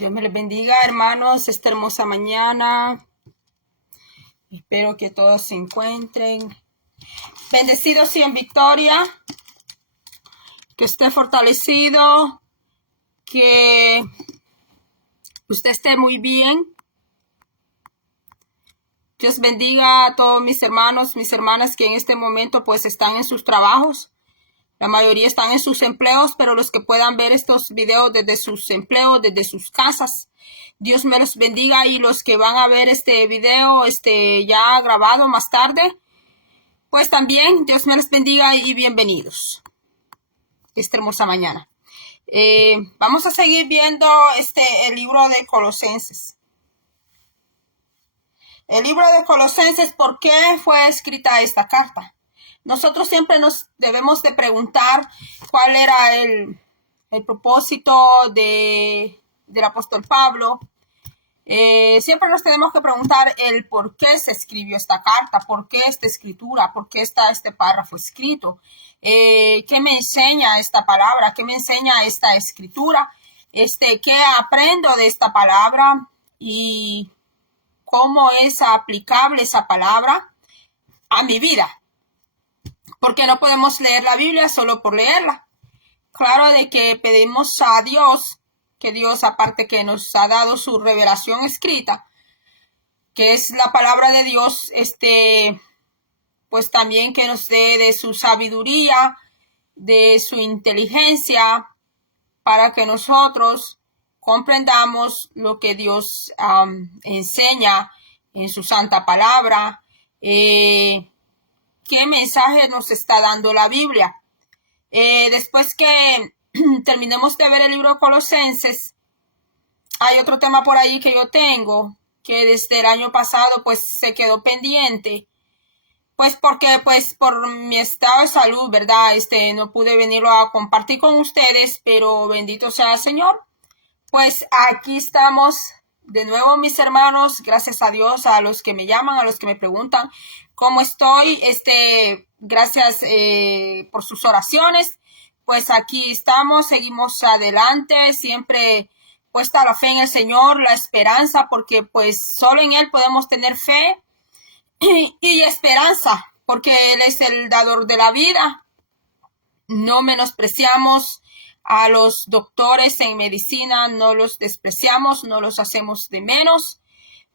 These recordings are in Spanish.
Dios me les bendiga, hermanos, esta hermosa mañana. Espero que todos se encuentren bendecidos y en victoria, que esté fortalecido, que usted esté muy bien. Dios bendiga a todos mis hermanos, mis hermanas que en este momento pues están en sus trabajos. La mayoría están en sus empleos, pero los que puedan ver estos videos desde sus empleos, desde sus casas, Dios me los bendiga. Y los que van a ver este video ya grabado más tarde, pues también Dios me los bendiga y bienvenidos esta hermosa mañana. Vamos a seguir viendo el libro de Colosenses. El libro de Colosenses, ¿por qué fue escrita esta carta? Nosotros siempre nos debemos de preguntar cuál era el propósito del apóstol Pablo. Siempre nos tenemos que preguntar el por qué se escribió esta carta, por qué esta escritura, por qué está este párrafo escrito, qué me enseña esta palabra, qué me enseña esta escritura, qué aprendo de esta palabra y cómo es aplicable esa palabra a mi vida. Porque no podemos leer la Biblia solo por leerla. Claro de que pedimos a Dios, que Dios aparte que nos ha dado su revelación escrita, que es la palabra de Dios, pues también que nos dé de su sabiduría, de su inteligencia, para que nosotros comprendamos lo que Dios enseña en su santa palabra, qué mensaje nos está dando la Biblia. Después que terminemos de ver el libro de Colosenses, hay otro tema por ahí que yo tengo, que desde el año pasado pues se quedó pendiente, pues porque pues por mi estado de salud, ¿verdad? No pude venirlo a compartir con ustedes, pero bendito sea el Señor. Pues aquí estamos de nuevo, mis hermanos, gracias a Dios, a los que me llaman, a los que me preguntan cómo estoy, gracias por sus oraciones. Pues aquí estamos, seguimos adelante, siempre puesta la fe en el Señor, la esperanza, porque pues solo en Él podemos tener fe y esperanza, porque Él es el dador de la vida. No menospreciamos a los doctores en medicina, no los despreciamos, no los hacemos de menos,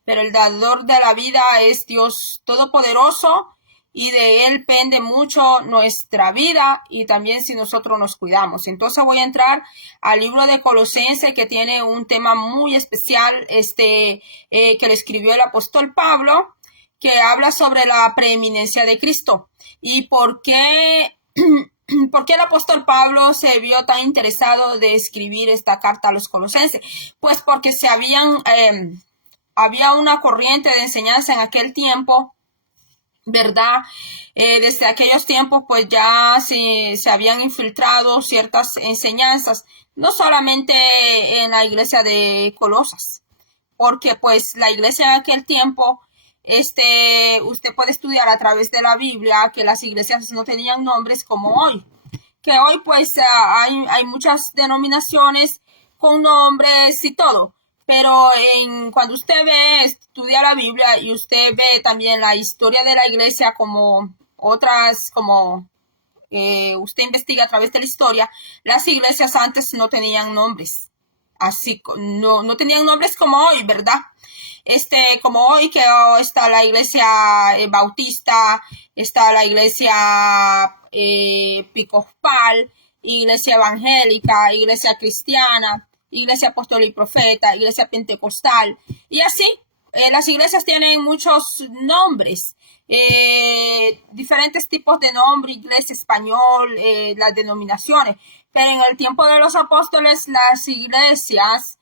pero el dador de la vida es Dios Todopoderoso y de Él pende mucho nuestra vida y también si nosotros nos cuidamos. Entonces voy a entrar al libro de Colosenses, que tiene un tema muy especial que le escribió el apóstol Pablo, que habla sobre la preeminencia de Cristo y por qué el apóstol Pablo se vio tan interesado de escribir esta carta a los colosenses. Pues porque había una corriente de enseñanza en aquel tiempo, ¿verdad? Desde aquellos tiempos pues ya se habían infiltrado ciertas enseñanzas, no solamente en la iglesia de Colosas, porque pues la iglesia de aquel tiempo, usted puede estudiar a través de la Biblia que las iglesias no tenían nombres como hoy, que hoy pues hay muchas denominaciones con nombres y todo, pero cuando usted estudia la Biblia y usted ve también la historia de la iglesia como otras, como usted investiga a través de la historia, las iglesias antes no tenían nombres, así no tenían nombres como hoy, ¿verdad? Como hoy que está la iglesia bautista, está la iglesia episcopal, iglesia evangélica, iglesia cristiana, iglesia apostólica y profeta, iglesia pentecostal, y así. Las iglesias tienen muchos nombres, diferentes tipos de nombre, iglesia español, las denominaciones, pero en el tiempo de los apóstoles las iglesias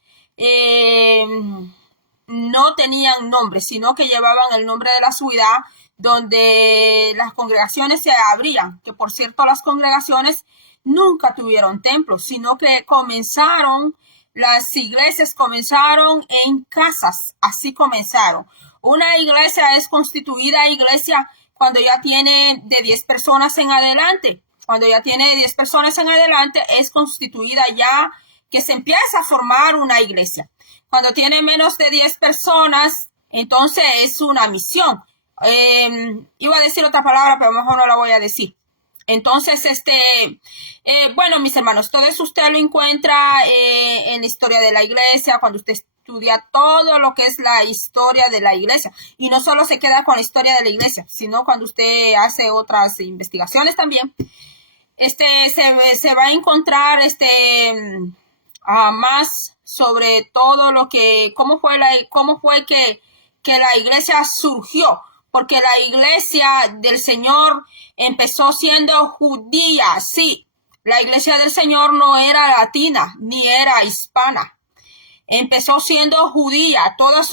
no tenían nombre, sino que llevaban el nombre de la ciudad donde las congregaciones se abrían, que por cierto las congregaciones nunca tuvieron templos, sino que las iglesias comenzaron en casas, así comenzaron. Una iglesia es constituida iglesia cuando ya tiene de 10 personas en adelante. Cuando ya tiene 10 personas en adelante es constituida ya que se empieza a formar una iglesia. Cuando tiene menos de 10 personas, entonces es una misión. Iba a decir otra palabra, pero mejor no la voy a decir. Entonces, bueno, mis hermanos, todo eso usted lo encuentra en la historia de la iglesia, cuando usted estudia todo lo que es la historia de la iglesia. Y no solo se queda con la historia de la iglesia, sino cuando usted hace otras investigaciones también, se va a encontrar más sobre todo lo que, cómo fue que la iglesia surgió. Porque la iglesia del Señor empezó siendo judía, sí. La iglesia del Señor no era latina, ni era hispana. Empezó siendo judía. Todos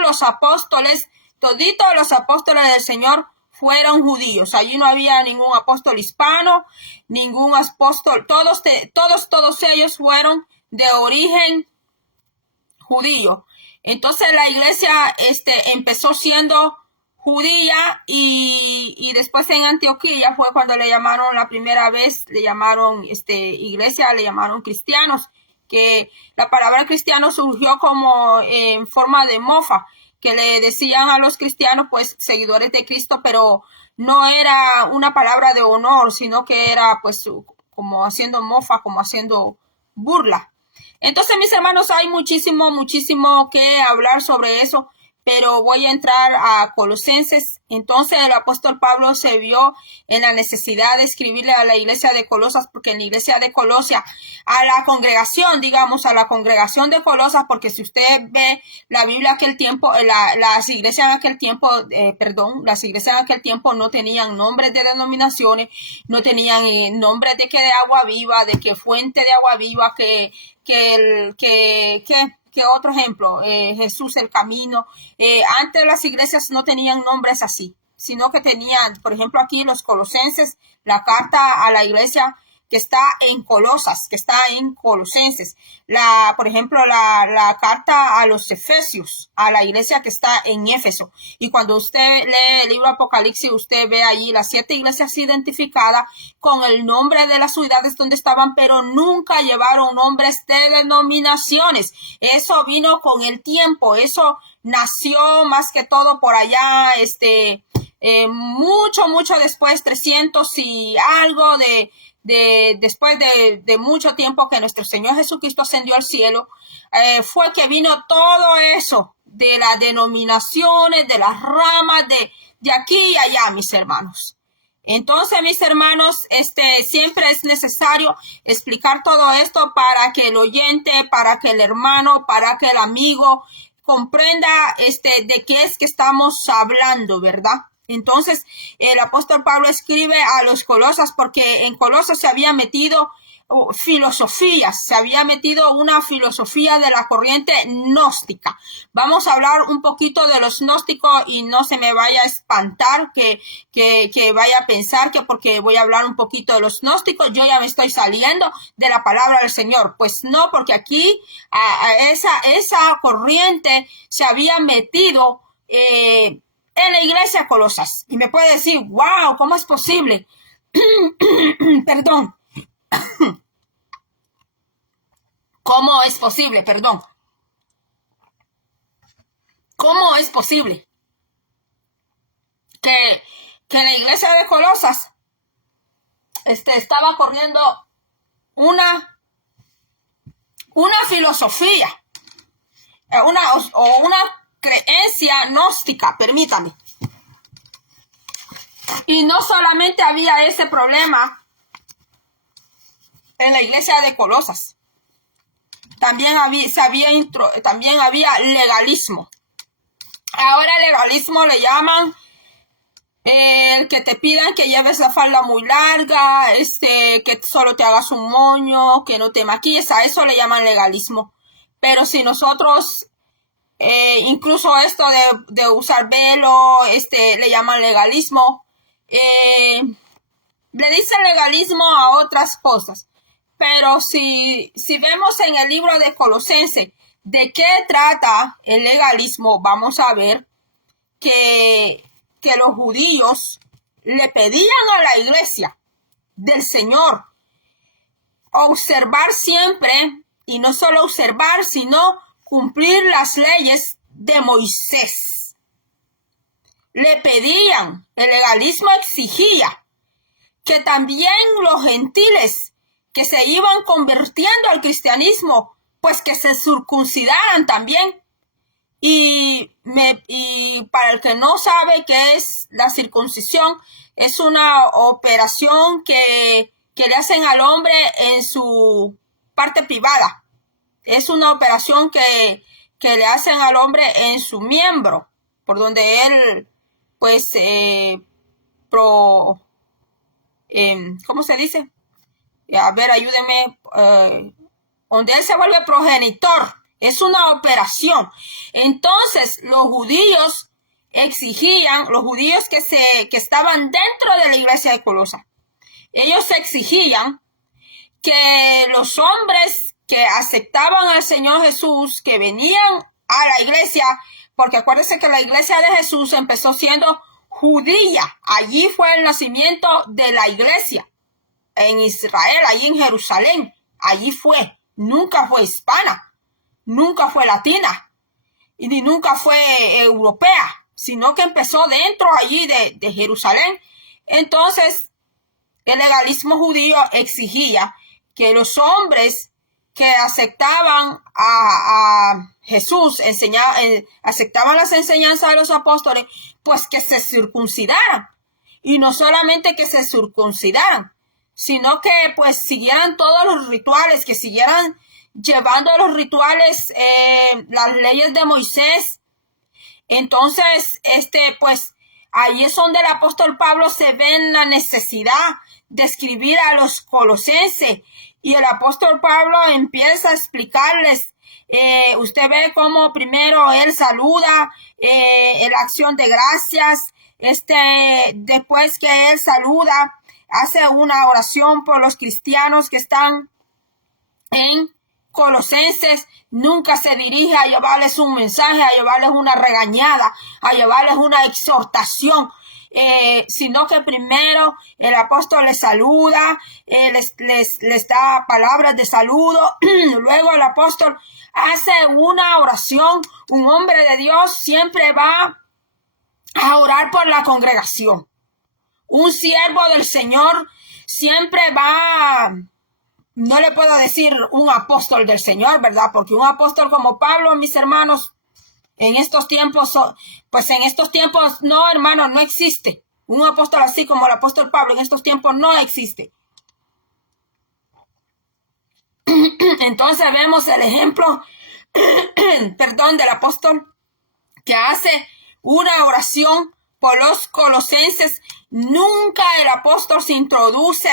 los apóstoles, toditos los apóstoles del Señor fueron judíos. Allí no había ningún apóstol hispano, ningún apóstol. Todos ellos fueron de origen judío. Entonces la iglesia empezó siendo judía y después en Antioquía fue cuando le llamaron la primera vez, le llamaron iglesia, le llamaron cristianos, que la palabra cristiano surgió como en forma de mofa, que le decían a los cristianos pues seguidores de Cristo, pero no era una palabra de honor, sino que era pues como haciendo mofa, como haciendo burla. Entonces, mis hermanos, hay muchísimo que hablar sobre eso, pero voy a entrar a Colosenses. Entonces, el apóstol Pablo se vio en la necesidad de escribirle a la iglesia de Colosas, porque en la iglesia de Colosia, a la congregación de Colosas, porque si usted ve la Biblia aquel tiempo, las iglesias en aquel tiempo no tenían nombres de denominaciones, no tenían nombres de que de agua viva, de que fuente de agua viva, que otro ejemplo, Jesús el camino. Antes las iglesias no tenían nombres así, sino que tenían, por ejemplo, aquí los Colosenses, la carta a la iglesia que está en Colosas, que está en Colosenses. Por ejemplo, la carta a los Efesios, a la iglesia que está en Éfeso. Y cuando usted lee el libro Apocalipsis, usted ve ahí las 7 iglesias identificadas con el nombre de las ciudades donde estaban, pero nunca llevaron nombres de denominaciones. Eso vino con el tiempo, eso nació más que todo por allá, mucho después, 300 y algo después de mucho tiempo que nuestro Señor Jesucristo ascendió al cielo, fue que vino todo eso de las denominaciones, de las ramas, de aquí y allá, mis hermanos. Entonces, mis hermanos, siempre es necesario explicar todo esto para que el oyente, para que el hermano, para que el amigo comprenda de qué es que estamos hablando, ¿verdad? Entonces, el apóstol Pablo escribe a los Colosas porque en Colosas se había metido filosofías, se había metido una filosofía de la corriente gnóstica. Vamos a hablar un poquito de los gnósticos y no se me vaya a espantar que vaya a pensar que porque voy a hablar un poquito de los gnósticos yo ya me estoy saliendo de la palabra del Señor. Pues no, porque aquí esa corriente se había metido en la iglesia de Colosas. Y me puede decir, wow, ¿cómo es posible? Perdón. ¿Cómo es posible? Perdón. ¿Cómo es posible que en la iglesia de Colosas estaba corriendo una filosofía, una creencia gnóstica, permítame? Y no solamente había ese problema en la iglesia de Colosas, también había legalismo. Ahora el legalismo le llaman el que te pidan que lleves la falda muy larga, que solo te hagas un moño, que no te maquilles, a eso le llaman legalismo. Pero si nosotros, incluso esto de usar velo, le llaman legalismo, le dicen legalismo a otras cosas. Pero si vemos en el libro de Colosenses de qué trata el legalismo, vamos a ver que los judíos le pedían a la iglesia del Señor observar siempre y no solo observar, sino cumplir las leyes de Moisés. Le pedían, el legalismo exigía que también los gentiles que se iban convirtiendo al cristianismo, pues que se circuncidaran también. Y para el que no sabe qué es la circuncisión, es una operación que le hacen al hombre en su parte privada. Es una operación que le hacen al hombre en su miembro, por donde él, pues, ¿cómo se dice? A ver, ayúdenme. Donde él se vuelve progenitor. Es una operación. Entonces, los judíos exigían, los judíos que estaban dentro de la iglesia de Colosa, ellos exigían que los hombres que aceptaban al Señor Jesús, que venían a la iglesia, porque acuérdense que la iglesia de Jesús empezó siendo judía. Allí fue el nacimiento de la iglesia, en Israel, allí en Jerusalén. Allí fue. Nunca fue hispana, nunca fue latina, y ni nunca fue europea, sino que empezó dentro allí de Jerusalén. Entonces, el legalismo judío exigía que los hombres que aceptaban a Jesús, aceptaban las enseñanzas de los apóstoles, pues que se circuncidaran. Y no solamente que se circuncidaran, sino que pues siguieran todos los rituales, que siguieran llevando los rituales, las leyes de Moisés. Entonces, pues ahí es donde el apóstol Pablo se ve en la necesidad de escribir a los colosenses, y el apóstol Pablo empieza a explicarles. Usted ve cómo primero él saluda en la acción de gracias, después que él saluda, hace una oración por los cristianos que están en Colosenses. Nunca se dirige a llevarles un mensaje, a llevarles una regañada, a llevarles una exhortación, sino que primero el apóstol les saluda, les da palabras de saludo. Luego el apóstol hace una oración. Un hombre de Dios siempre va a orar por la congregación. Un siervo del Señor siempre va, no le puedo decir un apóstol del Señor, ¿verdad? Porque un apóstol como Pablo, mis hermanos, en estos tiempos, pues en estos tiempos, no, hermanos, no existe. Un apóstol así como el apóstol Pablo en estos tiempos no existe. Entonces vemos el ejemplo, del apóstol que hace una oración por los colosenses. Nunca el apóstol se introduce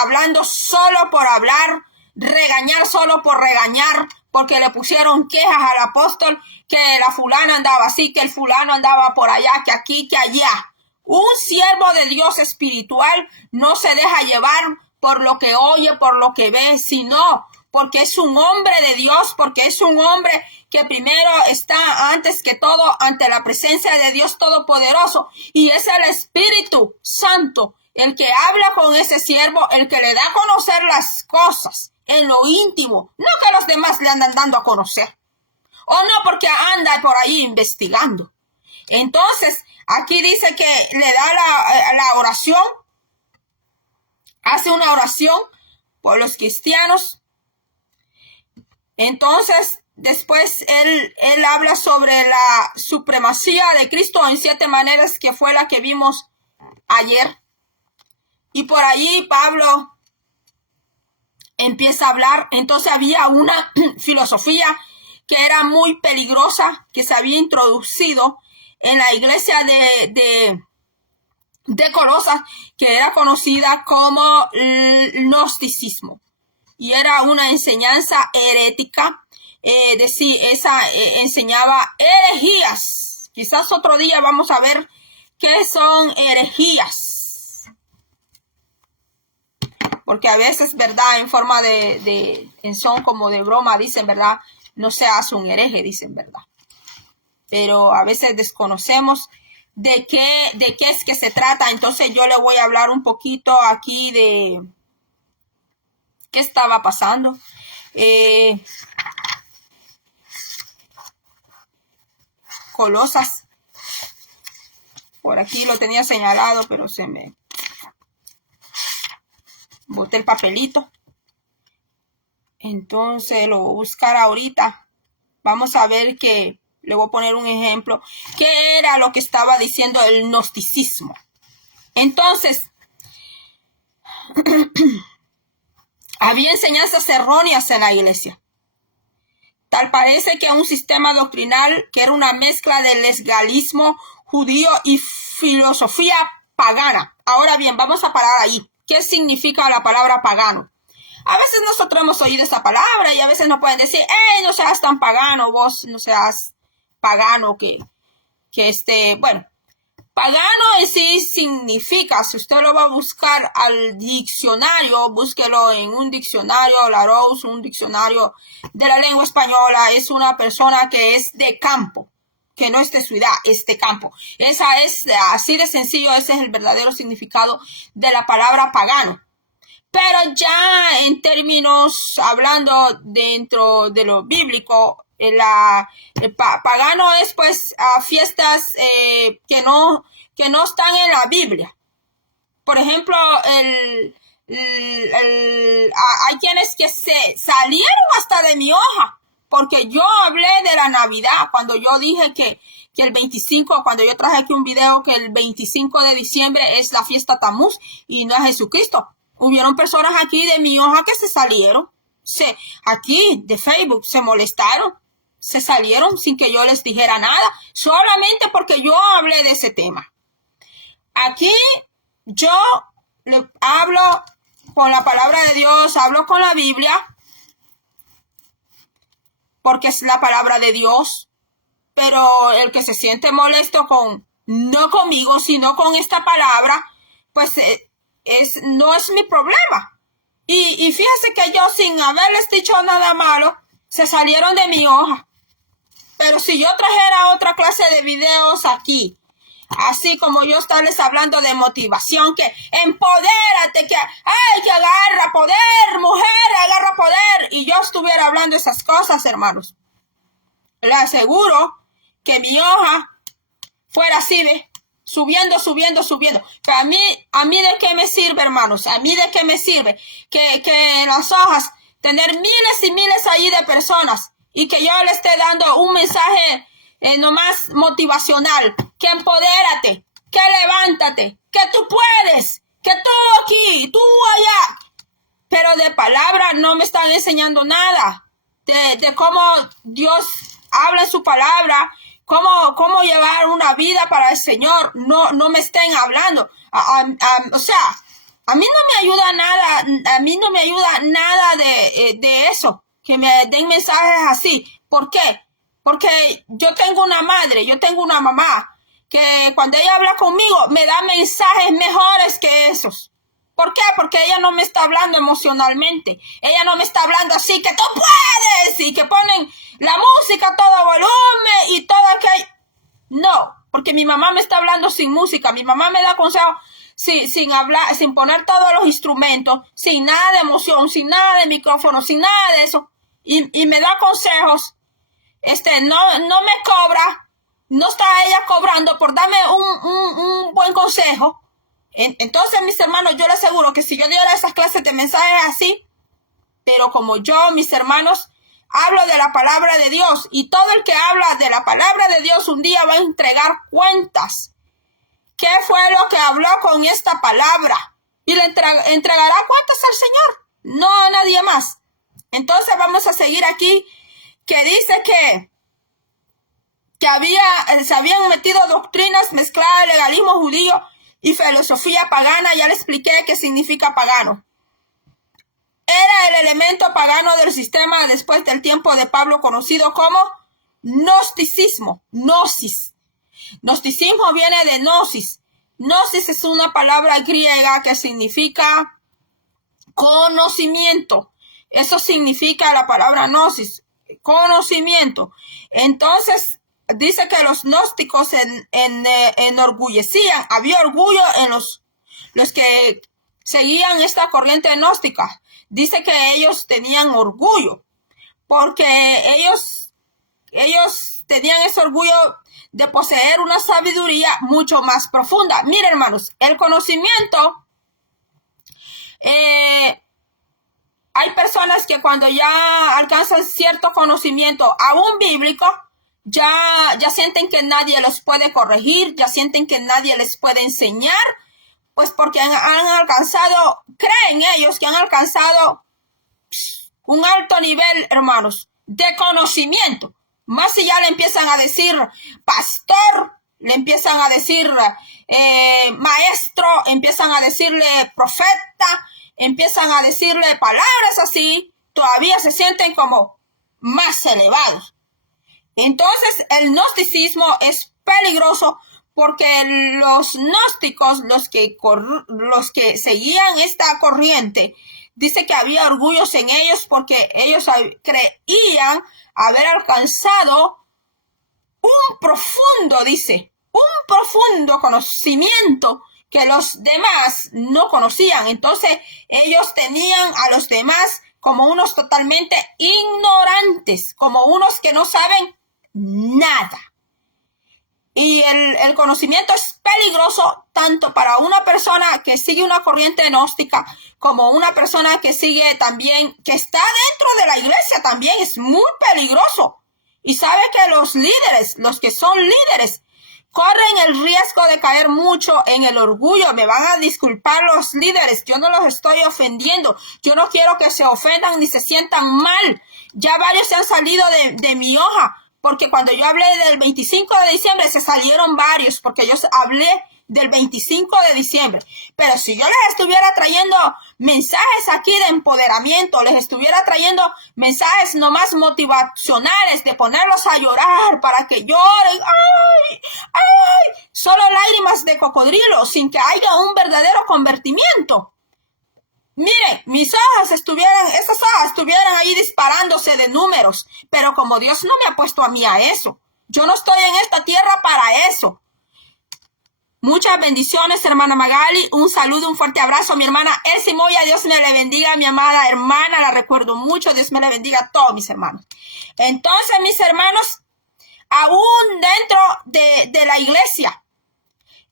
hablando solo por hablar, regañar solo por regañar, porque le pusieron quejas al apóstol, que la fulana andaba así, que el fulano andaba por allá, que aquí, que allá. Un siervo de Dios espiritual no se deja llevar por lo que oye, por lo que ve, sino porque es un hombre de Dios, porque es un hombre que primero está antes que todo ante la presencia de Dios Todopoderoso, y es el Espíritu Santo el que habla con ese siervo, el que le da a conocer las cosas en lo íntimo, no que los demás le andan dando a conocer, o no porque anda por ahí investigando. Entonces, aquí dice que le da la oración, hace una oración por los cristianos. Entonces, después él habla sobre la supremacía de Cristo en 7 maneras, que fue la que vimos ayer. Y por allí Pablo empieza a hablar. Entonces había una filosofía que era muy peligrosa, que se había introducido en la iglesia de Colosas, que era conocida como el gnosticismo. Y era una enseñanza herética, enseñaba herejías. Quizás otro día vamos a ver qué son herejías. Porque a veces, ¿verdad? En forma en son como de broma, dicen, ¿verdad? No seas un hereje, dicen, ¿verdad? Pero a veces desconocemos de qué es que se trata. Entonces yo le voy a hablar un poquito aquí de qué estaba pasando. Colosas. Por aquí lo tenía señalado, pero se me boté el papelito. Entonces lo voy a buscar ahorita. Vamos a ver que le voy a poner un ejemplo. ¿Qué era lo que estaba diciendo el gnosticismo? Entonces, había enseñanzas erróneas en la iglesia. Tal parece que un sistema doctrinal que era una mezcla del legalismo judío y filosofía pagana. Ahora bien, vamos a parar ahí. ¿Qué significa la palabra pagano? A veces nosotros hemos oído esa palabra y a veces nos pueden decir, hey, no seas tan pagano, vos no seas pagano, bueno, pagano en sí significa, si usted lo va a buscar al diccionario, búsquelo en un diccionario, Larousse, un diccionario de la lengua española, es una persona que es de campo, que no es de ciudad, es de campo. Esa es, así de sencillo, ese es el verdadero significado de la palabra pagano. Pero ya en términos, hablando dentro de lo bíblico, el pagano es pues fiestas que no están en la Biblia. Por ejemplo, hay quienes que se salieron hasta de mi hoja, porque yo hablé de la Navidad, cuando yo dije que el 25, cuando yo traje aquí un video que el 25 de diciembre es la fiesta Tamuz y no es Jesucristo. Hubieron personas aquí de mi hoja que se salieron, aquí de Facebook se molestaron, se salieron sin que yo les dijera nada, solamente porque yo hablé de ese tema. Aquí yo le hablo con la palabra de Dios, hablo con la Biblia, porque es la palabra de Dios, pero el que se siente molesto no conmigo, sino con esta palabra, pues no es mi problema. Y fíjese que yo, sin haberles dicho nada malo, se salieron de mi hoja. Pero si yo trajera otra clase de videos aquí, así como yo estarles hablando de motivación, que empodérate, que agarra poder, mujer, agarra poder, y yo estuviera hablando esas cosas, hermanos, le aseguro que mi hoja fuera así, ¿ve? Subiendo. Pero a mí de qué me sirve, hermanos, a mí de qué me sirve que las hojas, tener miles y miles ahí de personas y que yo le esté dando un mensaje nomás motivacional, que empodérate, que levántate, que tú puedes, que tú aquí, tú allá. Pero de palabra no me están enseñando nada de cómo Dios habla en su palabra, cómo llevar una vida para el Señor. No me estén hablando. O sea, a mí no me ayuda nada de eso, que me den mensajes así. ¿Por qué? Porque yo tengo una madre, yo tengo una mamá, que cuando ella habla conmigo me da mensajes mejores que esos. ¿Por qué? Porque ella no me está hablando emocionalmente. Ella no me está hablando así, que tú puedes, y que ponen la música a todo volumen y todo aquello. No, porque mi mamá me está hablando sin música. Mi mamá me da consejos sin hablar, sin poner todos los instrumentos, sin nada de emoción, sin nada de micrófono, sin nada de eso. Y me da consejos. No me cobra, no está ella cobrando por darme un buen consejo. Entonces, mis hermanos, yo les aseguro que si yo diera esas clases de mensajes así, pero como yo, mis hermanos, hablo de la palabra de Dios, y todo el que habla de la palabra de Dios un día va a entregar cuentas. ¿Qué fue lo que habló con esta palabra? Y le entregará cuentas al Señor, no a nadie más. Entonces vamos a seguir aquí, que dice que se habían metido doctrinas mezcladas, legalismo judío y filosofía pagana. Ya le expliqué qué significa pagano. Era el elemento pagano del sistema después del tiempo de Pablo, conocido como gnosticismo, gnosis. Gnosticismo viene de gnosis. Gnosis es una palabra griega que significa conocimiento. Eso significa la palabra gnosis, conocimiento. Entonces, dice que los gnósticos enorgullecían, había orgullo en los que seguían esta corriente gnóstica. Dice que ellos tenían orgullo. porque ellos tenían ese orgullo de poseer una sabiduría mucho más profunda. Miren, hermanos, el conocimiento, hay personas que cuando ya alcanzan cierto conocimiento, aún bíblico, ya sienten que nadie los puede corregir, ya sienten que nadie les puede enseñar, pues porque han alcanzado, creen ellos que han alcanzado un alto nivel, hermanos, de conocimiento. Más si ya le empiezan a decir pastor, le empiezan a decir maestro, empiezan a decirle profeta, empiezan a decirle palabras así, todavía se sienten como más elevados. Entonces el gnosticismo es peligroso porque los gnósticos, los que seguían esta corriente, dice que había orgullos en ellos porque ellos creían haber alcanzado un profundo conocimiento que los demás no conocían. Entonces ellos tenían a los demás como unos totalmente ignorantes, como unos que no saben nada. Y el conocimiento es peligroso tanto para una persona que sigue una corriente gnóstica como una persona que sigue también, que está dentro de la iglesia también, es muy peligroso. Y sabe que los líderes, los que son líderes, corren el riesgo de caer mucho en el orgullo. Me van a disculpar los líderes, yo no los estoy ofendiendo. Yo no quiero que se ofendan ni se sientan mal. Ya varios se han salido de mi hoja, porque cuando yo hablé del 25 de diciembre se salieron varios, porque yo hablé del 25 de diciembre. Pero si yo les estuviera trayendo mensajes aquí de empoderamiento, les estuviera trayendo mensajes nomás motivacionales, de ponerlos a llorar para que lloren, ¡ay! ¡Ay! Solo lágrimas de cocodrilo, sin que haya un verdadero convertimiento. Miren, esas hojas estuvieran ahí disparándose de números, pero como Dios no me ha puesto a mí a eso, yo no estoy en esta tierra para eso. Muchas bendiciones, hermana Magali, un saludo, un fuerte abrazo a mi hermana Elsie Moya, Dios me le bendiga, mi amada hermana, la recuerdo mucho, Dios me le bendiga a todos mis hermanos. Entonces, mis hermanos, aún dentro de la iglesia,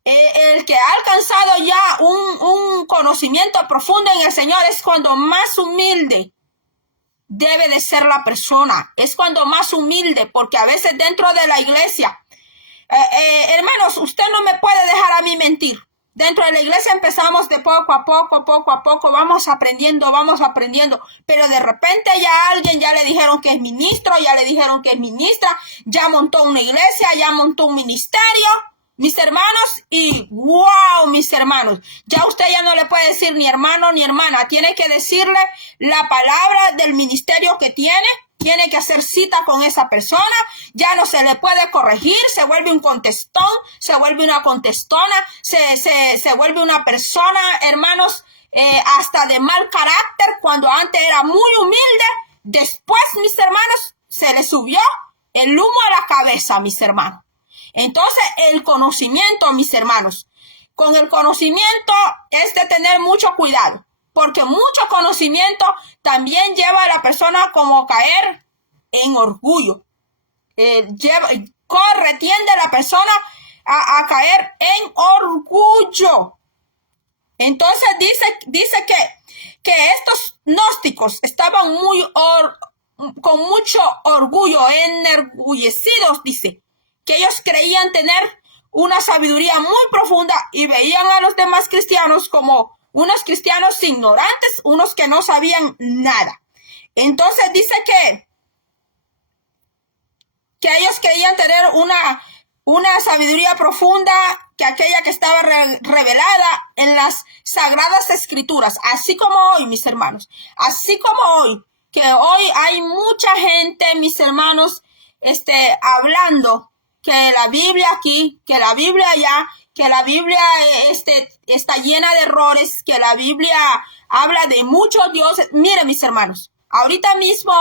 el que ha alcanzado ya un conocimiento profundo en el Señor es cuando más humilde debe de ser la persona. Es cuando más humilde, porque a veces dentro de la iglesia, hermanos, usted no me puede dejar a mí mentir. Dentro de la iglesia empezamos de poco a poco, vamos aprendiendo, pero de repente ya alguien ya le dijeron que es ministro, ya le dijeron que es ministra, ya montó una iglesia, ya montó un ministerio. Mis hermanos, y wow, mis hermanos, ya usted ya no le puede decir ni hermano ni hermana, tiene que decirle la palabra del ministerio que tiene que hacer cita con esa persona, ya no se le puede corregir, se vuelve un contestón, se vuelve una contestona, se vuelve una persona, hermanos, hasta de mal carácter, cuando antes era muy humilde, después, mis hermanos, se le subió el humo a la cabeza, mis hermanos. Entonces, el conocimiento, mis hermanos, con el conocimiento es de tener mucho cuidado, porque mucho conocimiento también lleva a la persona como a caer en orgullo. Tiende a la persona a caer en orgullo. Entonces, dice que estos gnósticos estaban con mucho orgullo, enorgullecidos, dice, que ellos creían tener una sabiduría muy profunda y veían a los demás cristianos como unos cristianos ignorantes, unos que no sabían nada. Entonces dice que ellos creían tener una sabiduría profunda que aquella que estaba revelada en las sagradas escrituras, así como hoy, mis hermanos, así como hoy, que hoy hay mucha gente, mis hermanos, hablando que la Biblia aquí, que la Biblia allá, que la Biblia está llena de errores, que la Biblia habla de muchos dioses. Miren, mis hermanos, ahorita mismo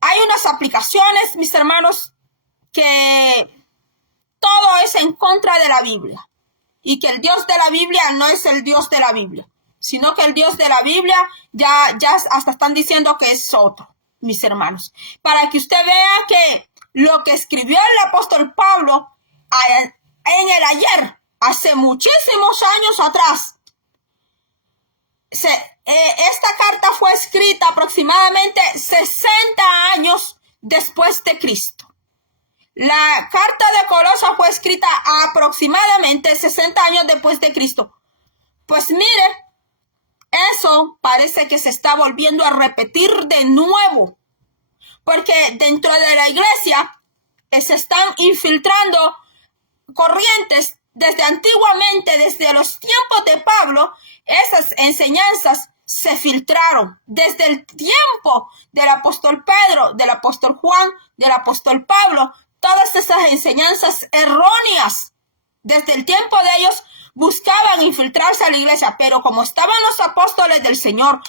hay unas aplicaciones, mis hermanos, que todo es en contra de la Biblia. Y que el Dios de la Biblia no es el Dios de la Biblia, sino que el Dios de la Biblia ya hasta están diciendo que es otro. mis hermanos, para que usted vea que lo que escribió el apóstol Pablo en el ayer, hace muchísimos años atrás, esta carta fue escrita aproximadamente 60 años después de Cristo. La carta de Colosas fue escrita aproximadamente 60 años después de Cristo. Pues mire, eso parece que se está volviendo a repetir de nuevo, porque dentro de la iglesia se están infiltrando corrientes desde antiguamente, desde los tiempos de Pablo. Esas enseñanzas se filtraron desde el tiempo del apóstol Pedro, del apóstol Juan, del apóstol Pablo. Todas esas enseñanzas erróneas, desde el tiempo de ellos, buscaban infiltrarse a la iglesia, pero como estaban los apóstoles del Señor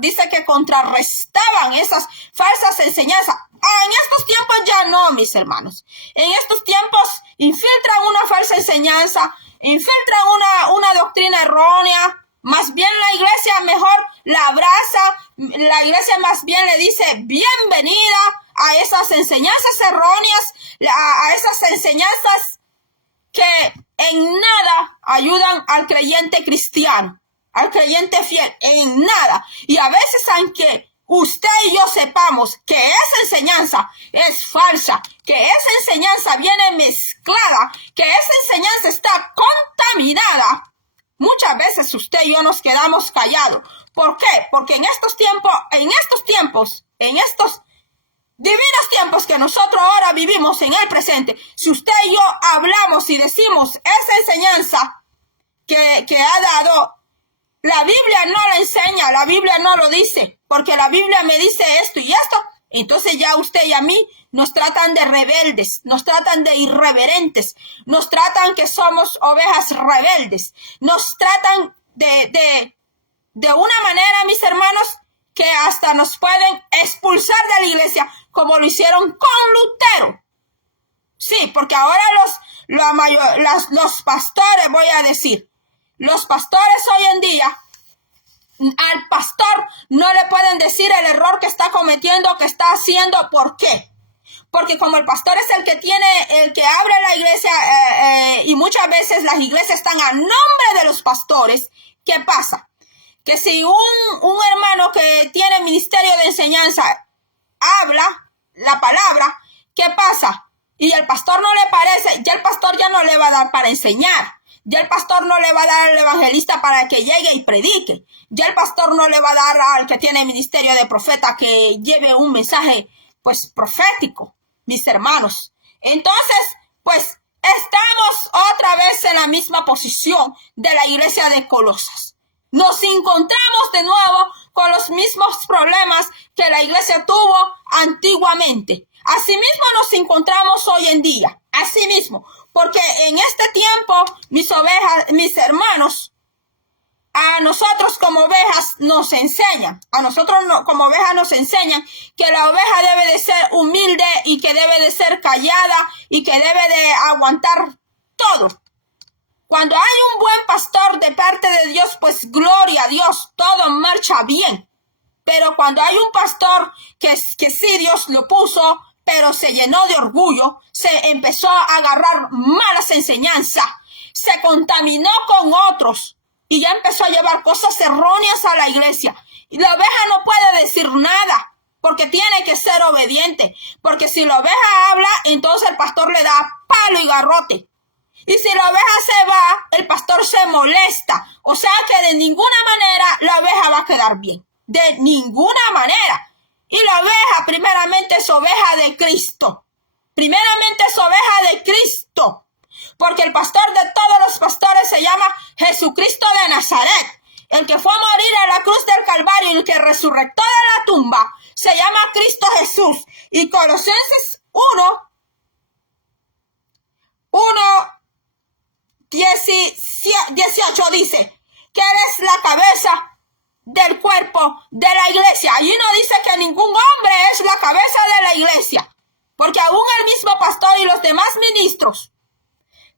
dice que contrarrestaban esas falsas enseñanzas. En estos tiempos ya no, mis hermanos. En estos tiempos infiltran una falsa enseñanza, infiltran una doctrina errónea. Más bien la iglesia mejor la abraza, la iglesia más bien le dice bienvenida a esas enseñanzas erróneas, a esas enseñanzas que en nada ayudan al creyente cristiano, al creyente fiel, en nada. Y a veces, aunque usted y yo sepamos que esa enseñanza es falsa, que esa enseñanza viene mezclada, que esa enseñanza está contaminada, muchas veces usted y yo nos quedamos callados. ¿Por qué? Porque en estos divinos tiempos que nosotros ahora vivimos en el presente, si usted y yo hablamos y decimos esa enseñanza que ha dado, la Biblia no la enseña, la Biblia no lo dice, porque la Biblia me dice esto y esto, entonces ya usted y a mí nos tratan de rebeldes, nos tratan de irreverentes, nos tratan que somos ovejas rebeldes, nos tratan de una manera, mis hermanos, que hasta nos pueden expulsar de la iglesia, como lo hicieron con Lutero. Sí, porque ahora los pastores, voy a decir, los pastores hoy en día, al pastor no le pueden decir el error que está cometiendo, que está haciendo. ¿Por qué? Porque como el pastor es el que abre la iglesia, y muchas veces las iglesias están a nombre de los pastores, ¿qué pasa? Que si un hermano que tiene ministerio de enseñanza habla la palabra, ¿qué pasa? Y el pastor no le parece, ya el pastor ya no le va a dar para enseñar, ya el pastor no le va a dar al evangelista para que llegue y predique, ya el pastor no le va a dar al que tiene ministerio de profeta que lleve un mensaje, pues, profético, mis hermanos. Entonces, pues, estamos otra vez en la misma posición de la iglesia de Colosas. Nos encontramos de nuevo con los mismos problemas que la iglesia tuvo antiguamente. Asimismo nos encontramos hoy en día. Asimismo, porque en este tiempo, mis hermanos, a nosotros como ovejas nos enseñan, como ovejas nos enseñan que la oveja debe de ser humilde y que debe de ser callada y que debe de aguantar todo. Cuando hay un buen pastor de parte de Dios, pues gloria a Dios, todo marcha bien. Pero cuando hay un pastor que sí Dios lo puso, pero se llenó de orgullo, se empezó a agarrar malas enseñanzas, se contaminó con otros y ya empezó a llevar cosas erróneas a la iglesia. Y la oveja no puede decir nada, porque tiene que ser obediente. Porque si la oveja habla, entonces el pastor le da palo y garrote. Y si la oveja se va, el pastor se molesta. O sea que de ninguna manera la oveja va a quedar bien. De ninguna manera. Y la oveja primeramente es oveja de Cristo. Primeramente es oveja de Cristo. Porque el pastor de todos los pastores se llama Jesucristo de Nazaret. El que fue a morir en la cruz del Calvario y el que resucitó de la tumba se llama Cristo Jesús. Y Colosenses 1:18 dice que Él es la cabeza del cuerpo de la iglesia. Allí no dice que ningún hombre es la cabeza de la iglesia, porque aún el mismo pastor y los demás ministros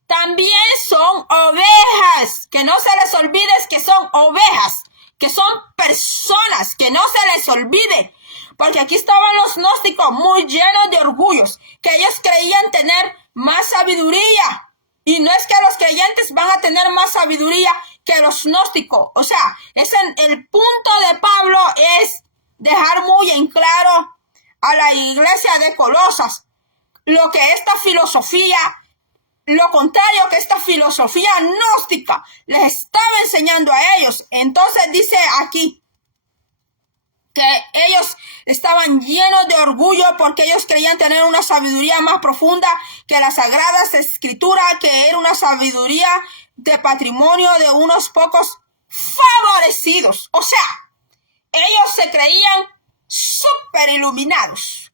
también son ovejas. Que no se les olvide que son ovejas, que son personas, que no se les olvide, porque aquí estaban los gnósticos muy llenos de orgullos, que ellos creían tener más sabiduría. Y no es que los creyentes van a tener más sabiduría que los gnósticos. O sea, el punto de Pablo es dejar muy en claro a la iglesia de Colosas lo que esta filosofía, lo contrario que esta filosofía gnóstica les estaba enseñando a ellos. Entonces dice aquí que ellos estaban llenos de orgullo porque ellos creían tener una sabiduría más profunda que las sagradas escrituras, que era una sabiduría de patrimonio de unos pocos favorecidos. O sea, ellos se creían súper iluminados,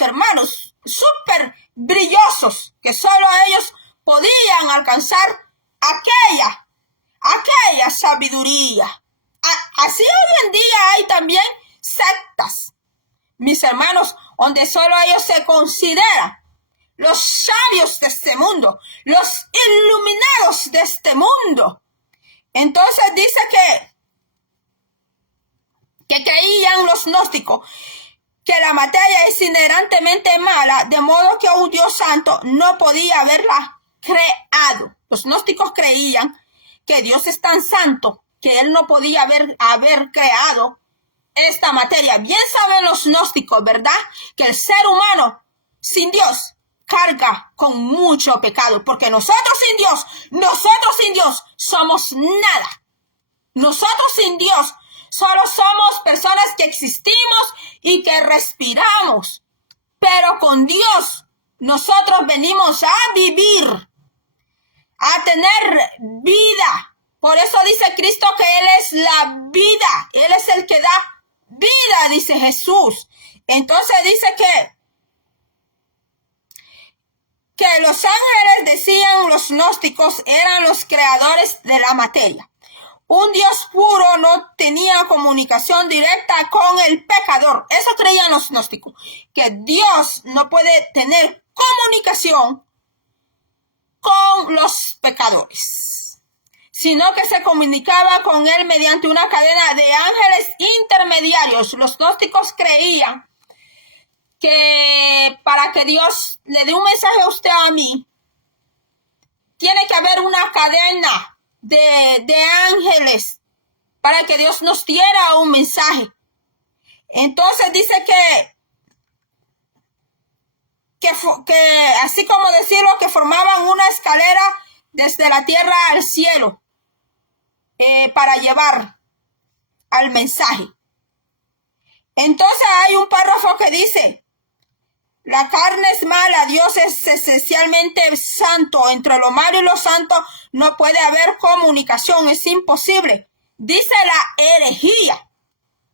hermanos, súper brillosos, que solo ellos podían alcanzar aquella sabiduría. Así hoy en día hay también sectas, mis hermanos, donde solo ellos se consideran los sabios de este mundo, los iluminados de este mundo. Entonces dice que creían los gnósticos que la materia es inherentemente mala, de modo que un Dios santo no podía haberla creado. Los gnósticos creían que Dios es tan santo que él no podía haber creado esta materia. Bien saben los gnósticos, ¿verdad? Que el ser humano sin Dios carga con mucho pecado, porque nosotros sin Dios somos nada. Nosotros sin Dios solo somos personas que existimos y que respiramos, pero con Dios nosotros venimos a vivir, a tener vida. Por eso dice Cristo que Él es la vida. Él es el que da vida, dice Jesús. Entonces dice que los ángeles, decían los gnósticos, eran los creadores de la materia. Un Dios puro no tenía comunicación directa con el pecador. Eso creían los gnósticos, que Dios no puede tener comunicación con los pecadores, sino que se comunicaba con él mediante una cadena de ángeles intermediarios. Los gnósticos creían que para que Dios le dé un mensaje a usted, a mí, tiene que haber una cadena de ángeles para que Dios nos diera un mensaje. Entonces dice que así como decirlo, que formaban una escalera desde la tierra al cielo para llevar al mensaje. Entonces hay un párrafo que dice: la carne es mala, Dios es esencialmente santo. Entre lo malo y lo santo no puede haber comunicación, es imposible. Dice la herejía.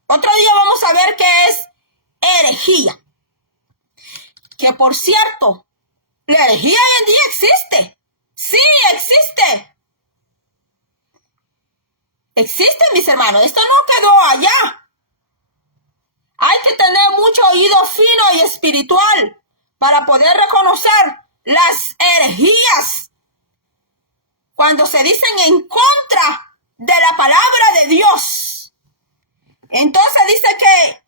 Otro día vamos a ver qué es herejía. Que por cierto, la herejía hoy en día existe. Sí, existe. Existe, mis hermanos. Esto no quedó allá. Hay que tener mucho oído fino y espiritual para poder reconocer las herejías cuando se dicen en contra de la palabra de Dios. Entonces dice que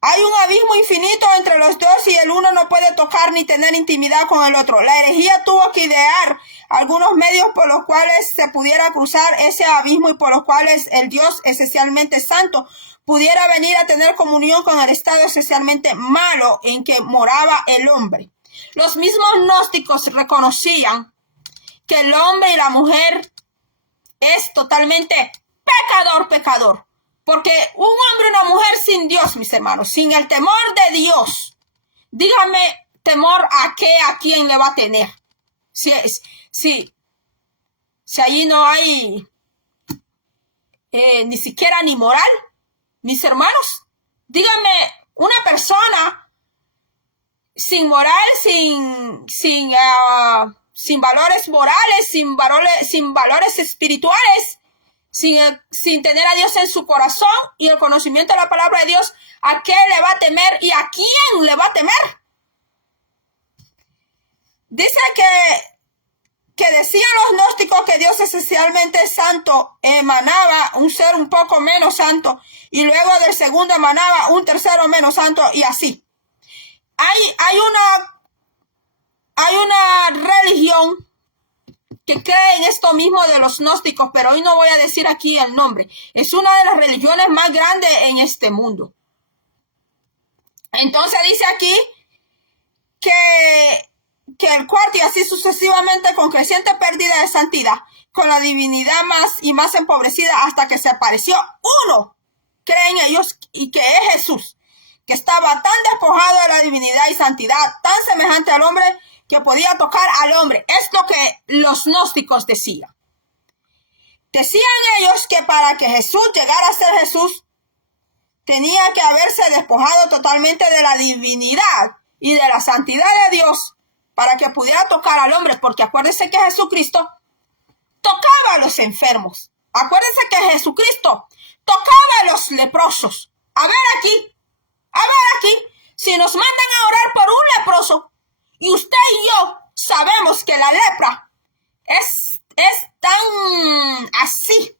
hay un abismo infinito entre los dos y el uno no puede tocar ni tener intimidad con el otro. La herejía tuvo que idear algunos medios por los cuales se pudiera cruzar ese abismo y por los cuales el Dios esencialmente santo pudiera venir a tener comunión con el estado esencialmente malo en que moraba el hombre. Los mismos gnósticos reconocían que el hombre y la mujer es totalmente pecador. Porque un hombre y una mujer sin Dios, mis hermanos, sin el temor de Dios, dígame, temor a qué, a quién le va a tener. Si allí no hay ni siquiera ni moral, mis hermanos, díganme, una persona sin moral, sin valores morales, sin valores espirituales, sin tener a Dios en su corazón y el conocimiento de la palabra de Dios, ¿a qué le va a temer y a quién le va a temer? Dice que decían los gnósticos que Dios esencialmente santo emanaba un ser un poco menos santo y luego del segundo emanaba un tercero menos santo y así. Hay una religión que cree en esto mismo de los gnósticos, pero hoy no voy a decir aquí el nombre. Es una de las religiones más grandes en este mundo. Entonces dice aquí que el cuarto y así sucesivamente con creciente pérdida de santidad, con la divinidad más y más empobrecida hasta que se apareció uno, creen ellos, y que es Jesús, que estaba tan despojado de la divinidad y santidad, tan semejante al hombre, que podía tocar al hombre. Es lo que los gnósticos decían. Decían ellos que para que Jesús llegara a ser Jesús, tenía que haberse despojado totalmente de la divinidad y de la santidad de Dios para que pudiera tocar al hombre, porque acuérdense que Jesucristo tocaba a los enfermos. Acuérdense que Jesucristo tocaba a los leprosos. A ver aquí, si nos mandan a orar por un leproso, y usted y yo sabemos que la lepra es tan así,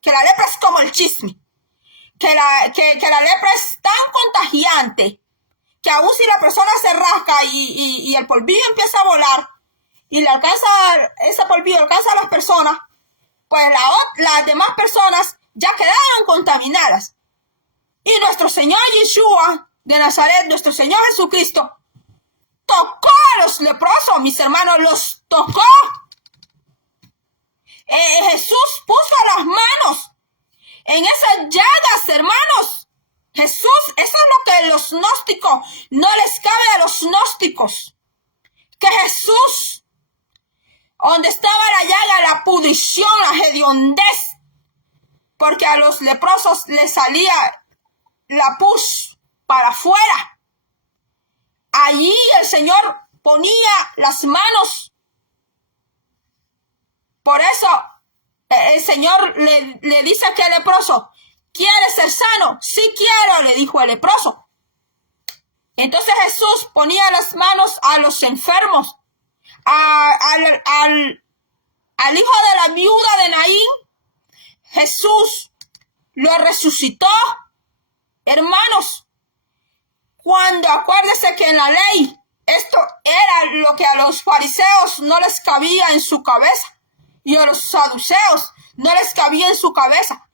que la lepra es como el chisme, que la lepra es tan contagiante, que aún si la persona se rasca y el polvillo empieza a volar, y le alcanza, ese polvillo alcanza a las personas, pues las demás personas ya quedaron contaminadas. Y nuestro Señor Yeshua de Nazaret, nuestro Señor Jesucristo, tocó a los leprosos, mis hermanos, los tocó. Jesús puso las manos en esas llagas, hermanos. Jesús, eso es lo que los gnósticos, no les cabe a los gnósticos. Que Jesús, donde estaba la llaga, la pudrición, la hediondez, porque a los leprosos les salía la pus para afuera. Allí el Señor ponía las manos. Por eso el Señor le dice a aquel leproso: ¿quieres ser sano? Sí quiero, le dijo el leproso. Entonces Jesús ponía las manos a los enfermos, al hijo de la viuda de Naín. Jesús lo resucitó. Hermanos, cuando acuérdese que en la ley esto era lo que a los fariseos no les cabía en su cabeza y a los saduceos no les cabía en su cabeza.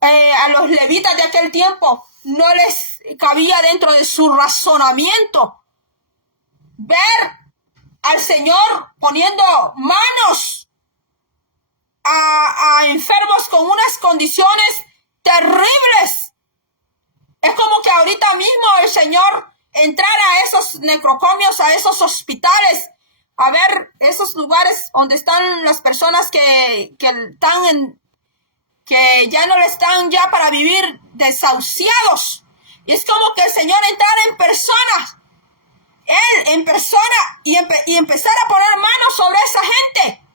A los levitas de aquel tiempo no les cabía dentro de su razonamiento ver al Señor poniendo manos a enfermos con unas condiciones terribles. Es como que ahorita mismo el Señor entrara a esos necrocomios, a esos hospitales, a ver esos lugares donde están las personas que ya no le están ya para vivir, desahuciados. Y es como que el Señor entrara en persona, Él en persona, y empezar a poner manos sobre esa gente.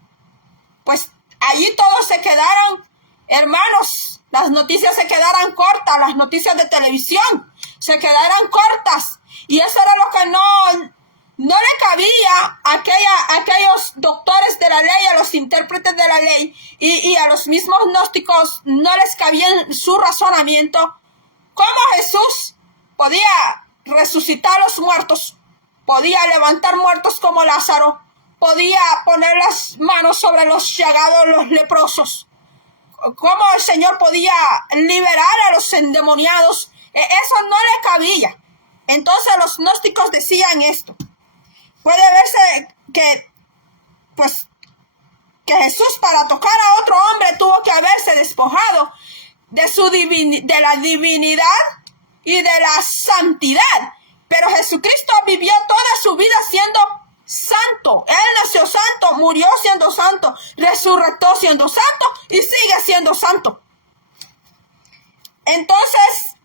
Pues allí todos se quedaron, hermanos, las noticias se quedaran cortas, las noticias de televisión se quedaran cortas. Y eso era lo que no le cabía a aquellos doctores de la ley, a los intérpretes de la ley y a los mismos gnósticos, no les cabía en su razonamiento cómo Jesús podía resucitar a los muertos, podía levantar muertos como Lázaro, podía poner las manos sobre los llagados, los leprosos, cómo el Señor podía liberar a los endemoniados. Eso no le cabía. Entonces los gnósticos decían esto. Puede verse que Jesús, para tocar a otro hombre, tuvo que haberse despojado de la divinidad y de la santidad. Pero Jesucristo vivió toda su vida siendo santo. Él nació santo, murió siendo santo, resucitó siendo santo y sigue siendo santo. Entonces,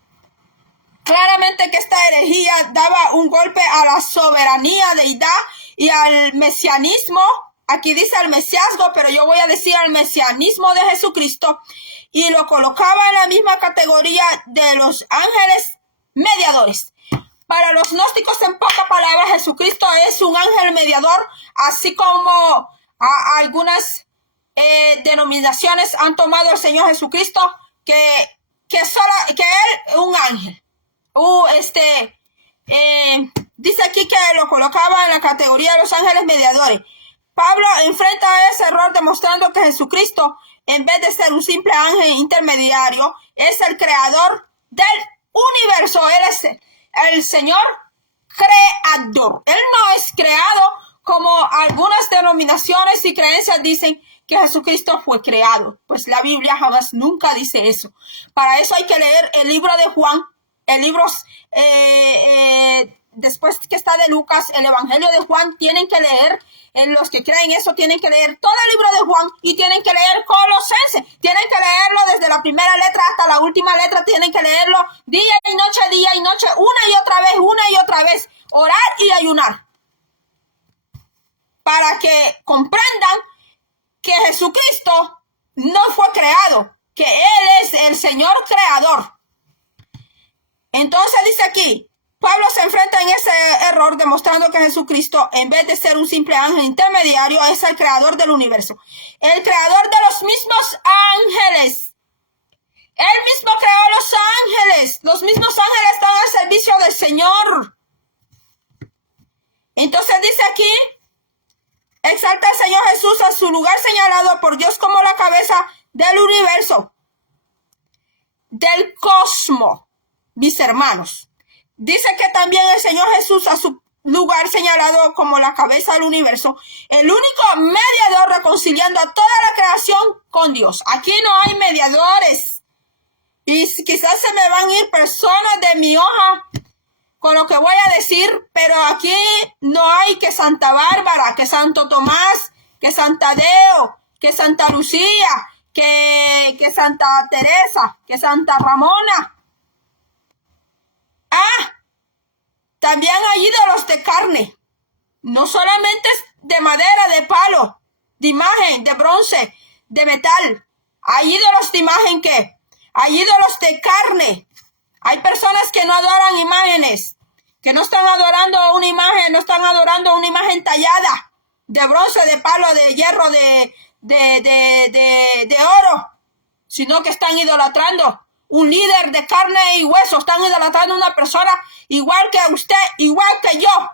claramente que esta herejía daba un golpe a la soberanía, deidad y al mesianismo. Aquí dice al mesiasgo, pero yo voy a decir al mesianismo de Jesucristo, y lo colocaba en la misma categoría de los ángeles mediadores. Para los gnósticos, en pocas palabras, Jesucristo es un ángel mediador, así como Algunas denominaciones han tomado al Señor Jesucristo que él un ángel. Dice aquí que lo colocaba en la categoría de los ángeles mediadores. Pablo enfrenta ese error demostrando que Jesucristo, en vez de ser un simple ángel intermediario, es el creador del universo. Él es el Señor creador. Él no es creado como algunas denominaciones y creencias dicen que Jesucristo fue creado. Pues la Biblia jamás nunca dice eso. Para eso hay que leer el libro de Juan, el libro después que está de Lucas, el Evangelio de Juan. Tienen que leer, los que creen eso tienen que leer todo el libro de Juan y tienen que leer Colosenses. Tienen que leerlo desde la primera letra hasta la última letra. Tienen que leerlo día y noche, una y otra vez, orar y ayunar, para que comprendan que Jesucristo no fue creado, que Él es el Señor creador. Entonces dice aquí, Pablo se enfrenta en ese error demostrando que Jesucristo, en vez de ser un simple ángel intermediario, es el creador del universo, el creador de los mismos ángeles. Él mismo creó los ángeles. Los mismos ángeles están al servicio del Señor. Entonces dice aquí, exalta al Señor Jesús a su lugar señalado por Dios como la cabeza del universo, del cosmos, mis hermanos. Dice que también el Señor Jesús a su lugar señalado como la cabeza del universo, el único mediador reconciliando a toda la creación con Dios. Aquí no hay mediadores. Y quizás se me van a ir personas de mi hoja con lo que voy a decir, pero aquí no hay que Santa Bárbara, que Santo Tomás, que Santa Deo, que Santa Lucía, que Santa Teresa, que Santa Ramona. También hay ídolos de carne, no solamente de madera, de palo, de imagen, de bronce, de metal. Hay ídolos de imagen hay ídolos de carne. Hay personas que no adoran imágenes, que no están adorando una imagen, no están adorando una imagen tallada de bronce, de palo, de hierro, de oro, sino que están idolatrando un líder de carne y hueso, están idolatrando a una persona igual que usted, igual que yo.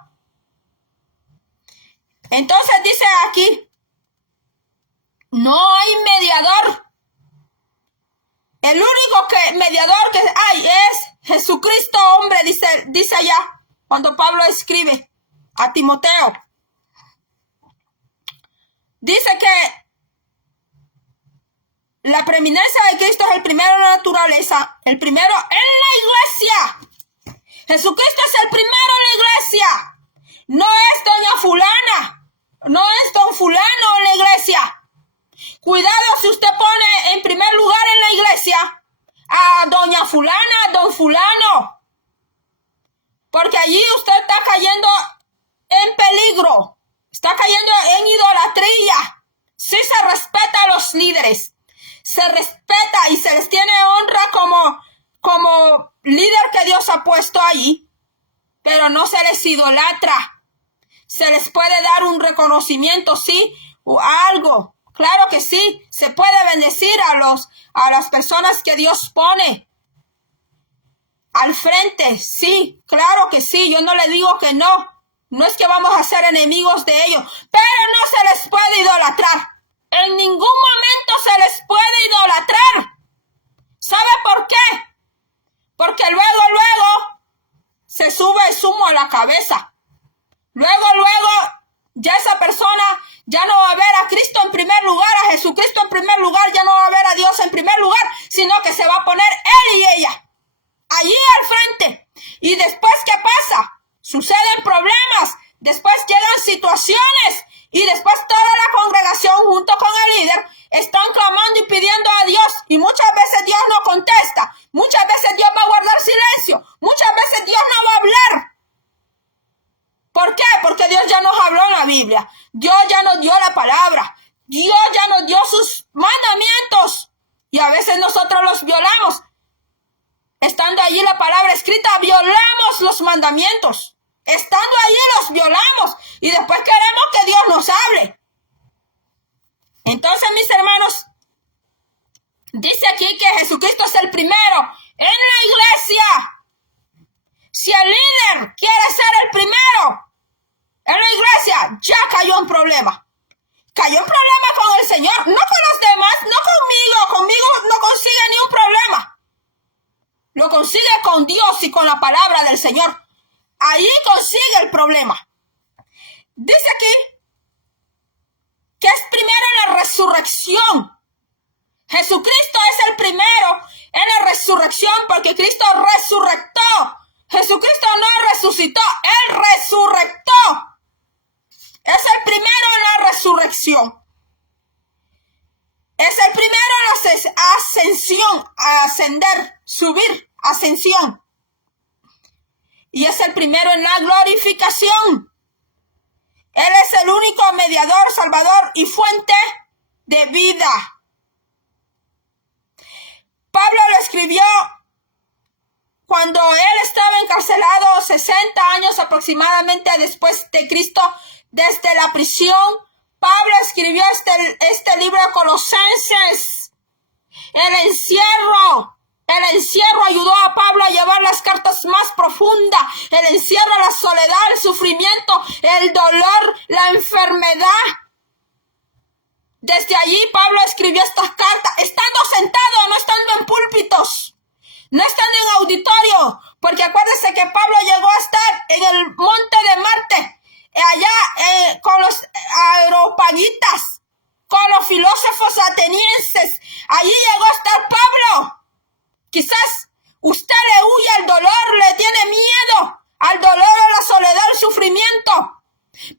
Entonces dice aquí, no hay mediador. El único mediador que hay es Jesucristo hombre, dice allá, cuando Pablo escribe a Timoteo. Dice que la preeminencia de Cristo es el primero en la naturaleza, el primero en la iglesia. Jesucristo es el primero en la iglesia. No es doña fulana, no es don fulano en la iglesia. Cuidado si usted pone en primer lugar en la iglesia a doña fulana, don fulano, porque allí usted está cayendo en peligro, está cayendo en idolatría. Sí se respeta a los líderes, se respeta y se les tiene honra como líder que Dios ha puesto allí, pero no se les idolatra. Se les puede dar un reconocimiento, sí, o algo. Claro que sí, se puede bendecir a las personas que Dios pone al frente, sí, claro que sí, yo no le digo que no. No es que vamos a ser enemigos de ellos, pero no se les puede idolatrar. En ningún momento se les puede idolatrar. ¿Sabe por qué? Porque luego se sube el zumo a la cabeza. Luego, ya esa persona ya no va a ver a Cristo en primer lugar, a Jesucristo en primer lugar, ya no va a ver a Dios en primer lugar, sino que se va a poner él y ella allí al frente. Y después, ¿qué pasa? Suceden problemas, después llegan situaciones y después toda la congregación junto con el líder están clamando y pidiendo a Dios, y muchas veces Dios no contesta, muchas veces Dios va a guardar silencio, muchas veces Dios no va a hablar. ¿Por qué? Porque Dios ya nos habló en la Biblia. Dios ya nos dio la palabra. Dios ya nos dio sus mandamientos. Y a veces nosotros los violamos. Estando allí la palabra escrita, violamos los mandamientos. Estando allí los violamos. Y después queremos que Dios nos hable. Entonces, mis hermanos, dice aquí que Jesucristo es el primero en la iglesia. Si el líder quiere ser el primero en la iglesia, ya cayó en problema. Cayó en problema con el Señor, no con los demás, no conmigo. Conmigo no consigue ni un problema. Lo consigue con Dios y con la palabra del Señor. Ahí consigue el problema. Dice aquí que es primero en la resurrección. Jesucristo es el primero en la resurrección porque Cristo resurrectó. Jesucristo no resucitó, Él resurrectó. Es el primero en la resurrección. Es el primero en la ascensión, ascender, subir, ascensión. Y es el primero en la glorificación. Él es el único mediador, salvador y fuente de vida. Pablo lo escribió cuando él estaba encarcelado 60 años aproximadamente después de Cristo, desde la prisión. Pablo escribió este libro de Colosenses. El encierro ayudó a Pablo a llevar las cartas más profundas. El encierro, la soledad, el sufrimiento, el dolor, la enfermedad. Desde allí Pablo escribió estas cartas, estando sentado, no estando en púlpitos, no estando en auditorio, porque acuérdense que Pablo llegó a estar en el monte de Marte, allá con los areopagitas, con los filósofos atenienses. Allí llegó a estar Pablo. Quizás usted le huye al dolor, le tiene miedo al dolor, a la soledad, al sufrimiento.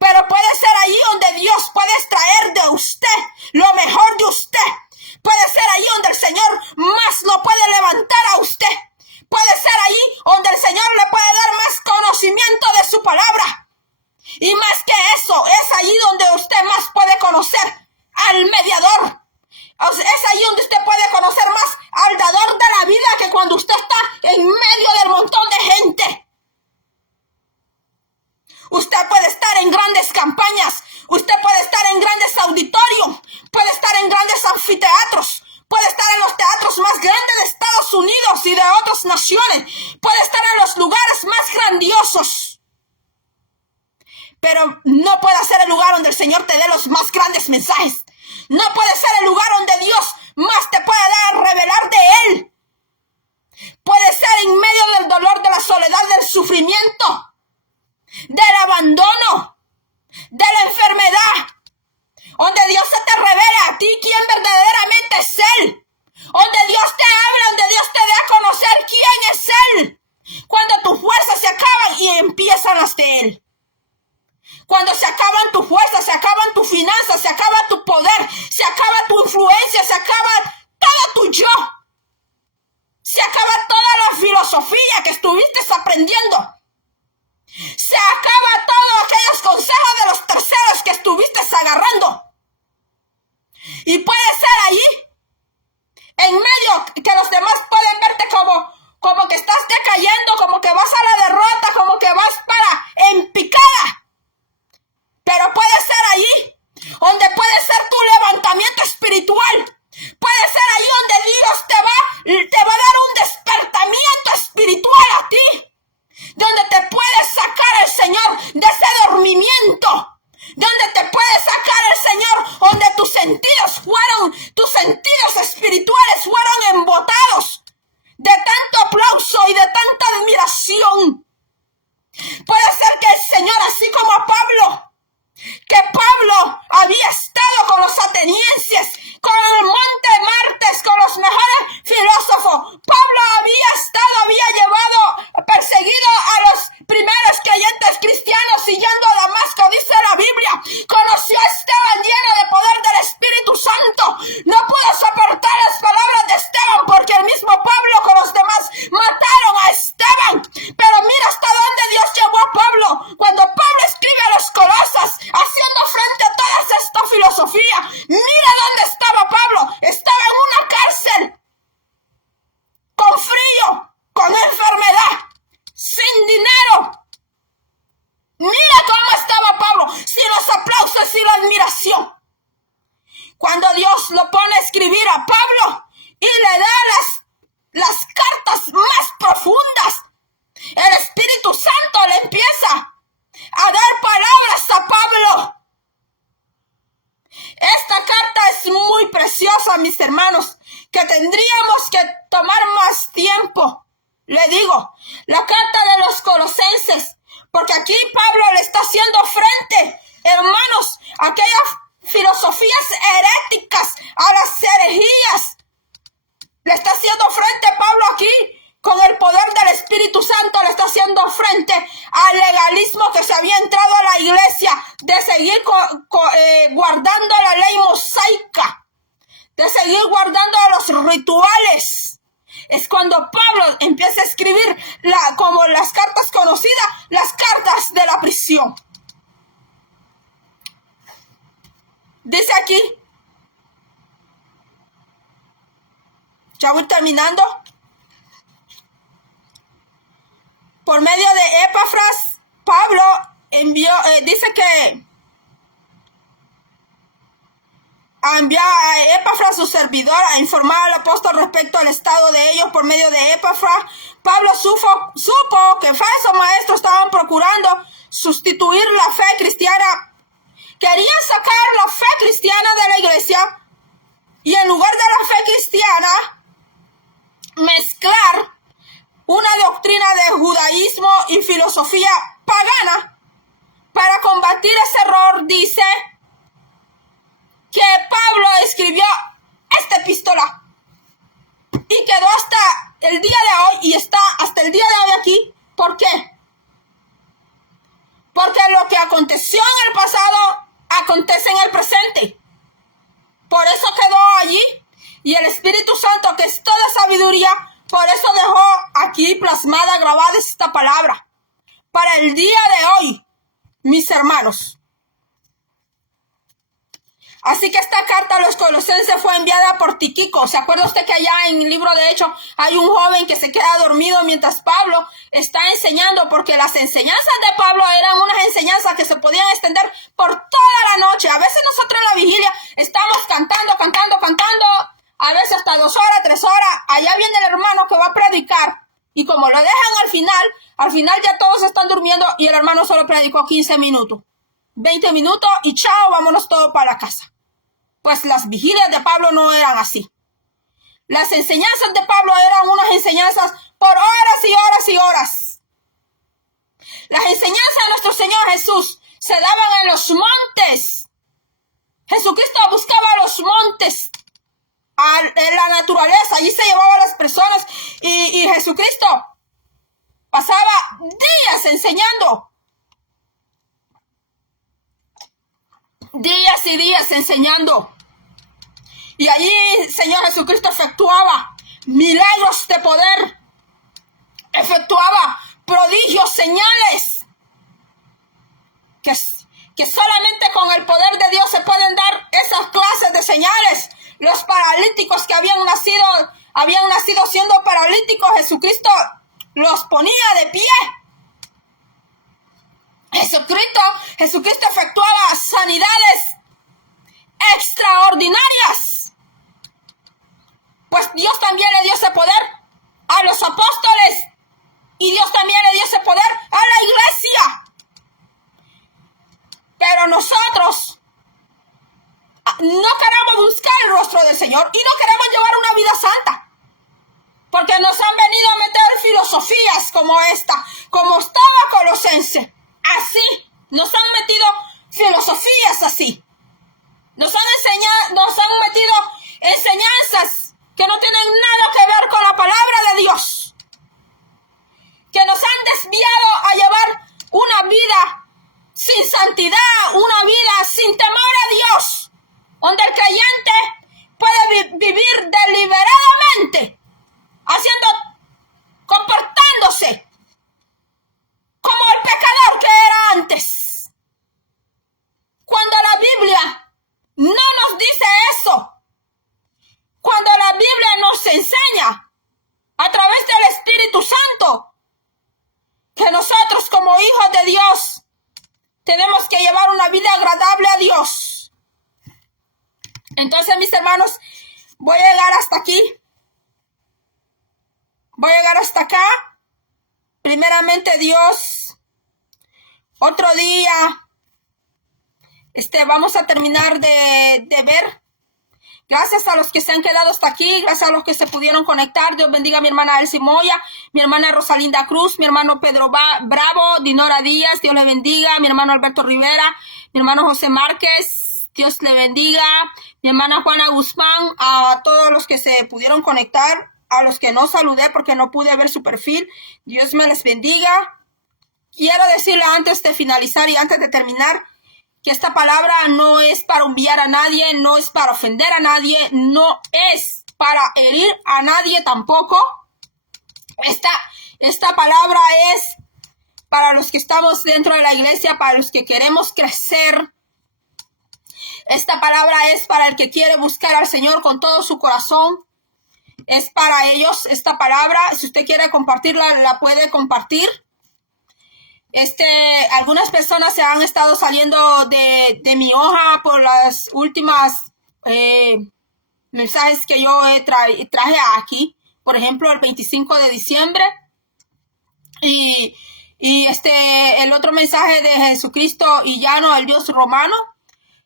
Pero puede ser ahí donde Dios puede extraer de usted lo mejor de usted. Puede ser ahí donde el Señor más lo puede levantar a usted. Puede ser ahí donde el Señor le puede dar más conocimiento de su palabra. Y más que eso, es ahí donde usted más puede conocer al mediador. Es ahí donde usted puede conocer más al dador de la vida que cuando usted está en medio del montón de gente. Usted puede estar en grandes campañas, usted puede estar en grandes auditorios, puede estar en grandes anfiteatros, puede estar en los teatros más grandes de Estados Unidos y de otras naciones, puede estar en los lugares más grandiosos. Pero no puede ser el lugar donde el Señor te dé los más grandes mensajes. No puede ser el lugar donde Dios más te puede dar, revelar de Él. Puede ser en medio del dolor, de la soledad, del sufrimiento, del abandono, de la enfermedad, donde Dios se te revela a ti quién verdaderamente es Él, donde Dios te habla, donde Dios te da a conocer quién es Él, cuando tus fuerzas se acaban y empiezan las de Él. Cuando se acaban tus fuerzas, se acaban tus finanzas, se acaba tu poder, se acaba tu influencia, se acaba todo tu yo. Se acaba toda la filosofía que estuviste aprendiendo. Se acaba todos aquellos consejos de los terceros que estuviste agarrando. Y puede ser ahí, en medio, que los demás pueden verte como que estás decayendo, como que vas a la derrota, como que vas en picada. Pero puede ser ahí, donde puede ser tu levantamiento espiritual. Puede ser ahí donde Dios te va a dar un despertamiento espiritual a ti. Donde te puede sacar el Señor de ese dormimiento. Donde te puede sacar el Señor, donde tus sentidos espirituales fueron embotados de tanto aplauso y de tanta admiración. Puede ser que el Señor, así como a Pablo, que Pablo había estado con los atenienses, con el monte Martes, con los mejores filósofos. Pablo había perseguido a los primeros creyentes cristianos siguiendo a Damasco, dice la Biblia. Conoció a Esteban lleno de poder del Espíritu Santo. No pudo soportar las palabras de Esteban porque el mismo Pablo con los demás mataron a Esteban. Pero mira hasta dónde Dios llevó a Pablo. Cuando Pablo escribe a los Colosas, haciendo frente a toda esta filosofía, mira dónde estaba Pablo. Estaba en una cárcel con frío. mis hermanos, que tendríamos que tomar más tiempo. Le digo, la carta de los Colosenses, porque aquí Pablo le está haciendo frente, hermanos, a aquellas filosofías heréticas, a las herejías. Le está haciendo frente Pablo aquí, con el poder del Espíritu Santo, le está haciendo frente al legalismo que se había entrado a la iglesia, de seguir guardando la ley mosaica, de seguir guardando los rituales. Es cuando Pablo empieza a escribir como las cartas conocidas, las cartas de la prisión. Dice aquí, ya voy terminando. Por medio de Epafras, Pablo envió, dice que envió a Epafras, su servidor, a informar al apóstol respecto al estado de ellos. Por medio de Epafras, Pablo supo que falsos maestros estaban procurando sustituir la fe cristiana. Querían sacar la fe cristiana de la iglesia y en lugar de la fe cristiana, mezclar una doctrina de judaísmo y filosofía pagana. Para combatir ese error, dice que Pablo escribió esta epístola y quedó hasta el día de hoy y está hasta el día de hoy aquí. ¿Por qué? Porque lo que aconteció en el pasado acontece en el presente. Por eso quedó allí, y el Espíritu Santo, que es toda sabiduría, por eso dejó aquí plasmada, grabada esta palabra para el día de hoy, mis hermanos. Así que esta carta a los Colosenses fue enviada por Tíquico. ¿Se acuerda usted que allá en el libro de Hechos hay un joven que se queda dormido mientras Pablo está enseñando? Porque las enseñanzas de Pablo eran unas enseñanzas que se podían extender por toda la noche. A veces nosotros en la vigilia estamos cantando, a veces hasta 2 horas, 3 horas. Allá viene el hermano que va a predicar. Y como lo dejan al final ya todos están durmiendo y el hermano solo predicó 15 minutos, 20 minutos y chao, vámonos todos para la casa. Pues las vigilias de Pablo no eran así. Las enseñanzas de Pablo eran unas enseñanzas por horas y horas y horas. Las enseñanzas de nuestro Señor Jesús se daban en los montes. Jesucristo buscaba los montes, en la naturaleza. Allí se llevaba a las personas y Jesucristo pasaba días enseñando. Días y días enseñando. Y allí el Señor Jesucristo efectuaba milagros de poder, efectuaba prodigios, señales, que solamente con el poder de Dios se pueden dar esas clases de señales. Los paralíticos que habían nacido siendo paralíticos, Jesucristo los ponía de pie. Jesucristo efectuaba sanidades extraordinarias. Pues Dios también le dio ese poder a los apóstoles y Dios también le dio ese poder a la iglesia. Pero nosotros no queremos buscar el rostro del Señor y no queremos llevar una vida santa, porque nos han venido a meter filosofías como esta, como estaba Colosense. Así, nos han metido filosofías así. Nos han metido enseñanzas que no tienen nada que ver con la palabra de Dios, que nos han desviado a llevar una vida sin santidad, una vida sin temor a Dios, donde el creyente puede vivir deliberadamente, comportándose como el pecador que era antes. Cuando la Biblia no nos dice eso, cuando la Biblia nos enseña a través del Espíritu Santo que nosotros como hijos de Dios tenemos que llevar una vida agradable a Dios. Entonces, mis hermanos, voy a llegar hasta aquí. Voy a llegar hasta acá. Primeramente, Dios, otro día, vamos a terminar de ver Gracias a los que se han quedado hasta aquí, gracias a los que se pudieron conectar. Dios bendiga a mi hermana Elsie Moya, mi hermana Rosalinda Cruz, mi hermano Pedro Bravo, Dinora Díaz, Dios le bendiga, mi hermano Alberto Rivera, mi hermano José Márquez, Dios le bendiga, mi hermana Juana Guzmán, a todos los que se pudieron conectar, a los que no saludé porque no pude ver su perfil, Dios me les bendiga. Quiero decirle antes de finalizar y antes de terminar, que esta palabra no es para humillar a nadie, no es para ofender a nadie, no es para herir a nadie tampoco. Esta palabra es para los que estamos dentro de la iglesia, para los que queremos crecer. Esta palabra es para el que quiere buscar al Señor con todo su corazón. Es para ellos esta palabra. Si usted quiere compartirla, la puede compartir. Algunas personas se han estado saliendo de mi hoja por las últimas mensajes que yo traje aquí. Por ejemplo, el 25 de diciembre. Y el otro mensaje de Jesucristo y ya no el Dios romano.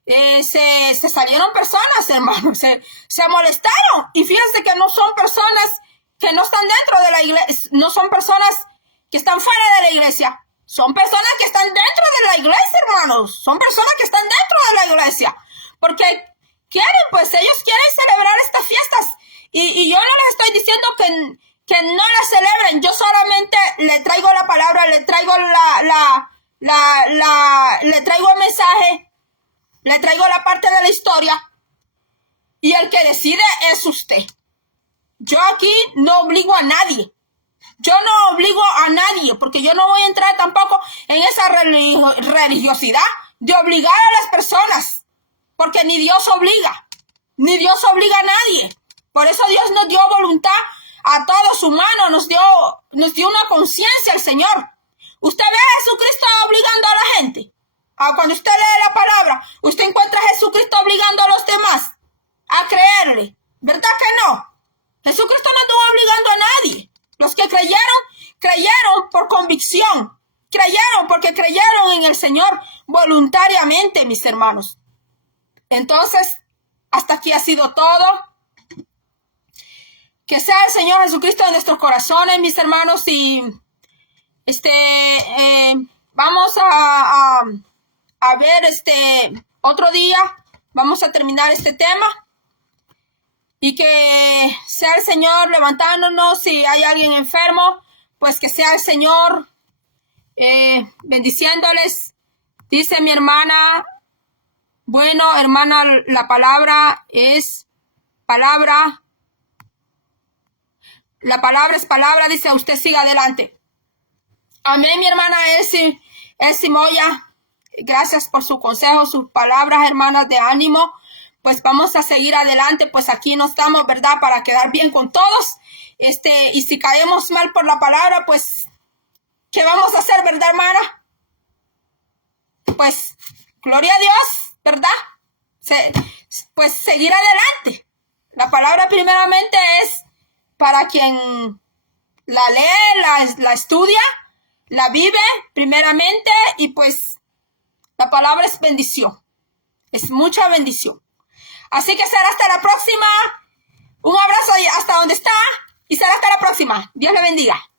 Se salieron personas, hermanos. Se molestaron. Y fíjense que no son personas que no están dentro de la iglesia. No son personas que están fuera de la iglesia. Son personas que están dentro de la iglesia, hermanos. Son personas que están dentro de la iglesia. Porque ellos quieren celebrar estas fiestas. Y yo no les estoy diciendo que no las celebren. Yo solamente le traigo la palabra, le traigo le traigo el mensaje, le traigo la parte de la historia. Y el que decide es usted. Yo aquí no obligo a nadie. Yo no obligo a nadie, porque yo no voy a entrar tampoco en esa religiosidad de obligar a las personas, porque ni Dios obliga a nadie. Por eso Dios nos dio voluntad a todos humanos, nos dio una conciencia el Señor. Usted ve a Jesucristo obligando a la gente. Cuando usted lee la palabra, usted encuentra a Jesucristo obligando a los demás a creerle. ¿Verdad que no? Jesucristo no anduvo obligando a nadie. Los que creyeron por convicción. Creyeron porque creyeron en el Señor voluntariamente, mis hermanos. Entonces, hasta aquí ha sido todo. Que sea el Señor Jesucristo en nuestros corazones, mis hermanos. Y vamos a ver otro día. Vamos a terminar este tema. Y que sea el Señor levantándonos. Si hay alguien enfermo, pues que sea el Señor bendiciéndoles. Dice mi hermana, bueno, hermana, la palabra es palabra. La palabra es palabra, dice, usted siga adelante. Amén, mi hermana Elsie Moya. Gracias por su consejo, sus palabras, hermanas, de ánimo. Pues vamos a seguir adelante, pues aquí no estamos, ¿verdad? Para quedar bien con todos. Y si caemos mal por la palabra, pues, ¿qué vamos a hacer, verdad, hermana? Pues, gloria a Dios, ¿verdad? Pues seguir adelante. La palabra primeramente es para quien la lee, la estudia, la vive primeramente, y pues la palabra es bendición. Es mucha bendición. Así que será hasta la próxima. Un abrazo hasta donde está y será hasta la próxima. Dios le bendiga.